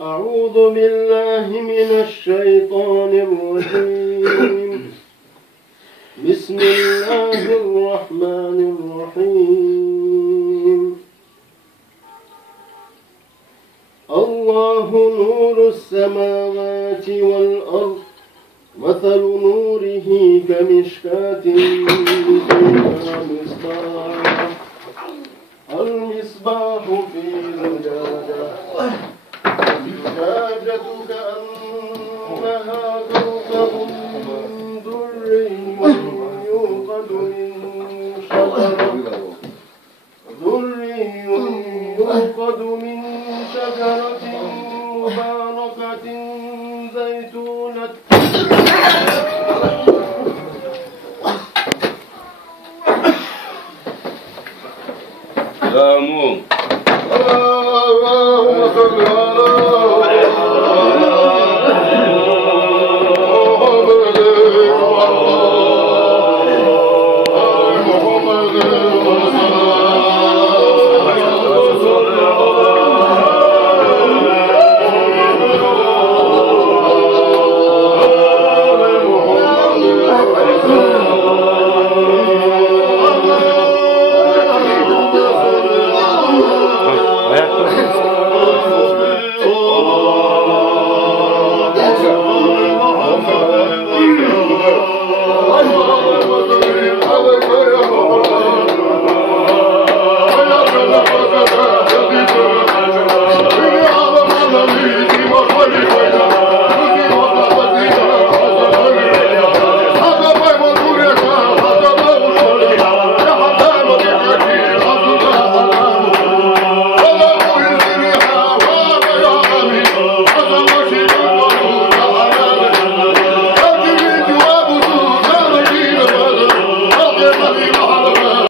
أعوذ بالله من الشيطان الرجيم. بسم الله الرحمن الرحيم. الله نور السماوات والأرض، مثل نوره كمشكاة فيها مصباح، المصباح في زجاجة، الزجاجة كأنها كوكب دري يوقد من شجرة مباركة زيتونة اللهم صل على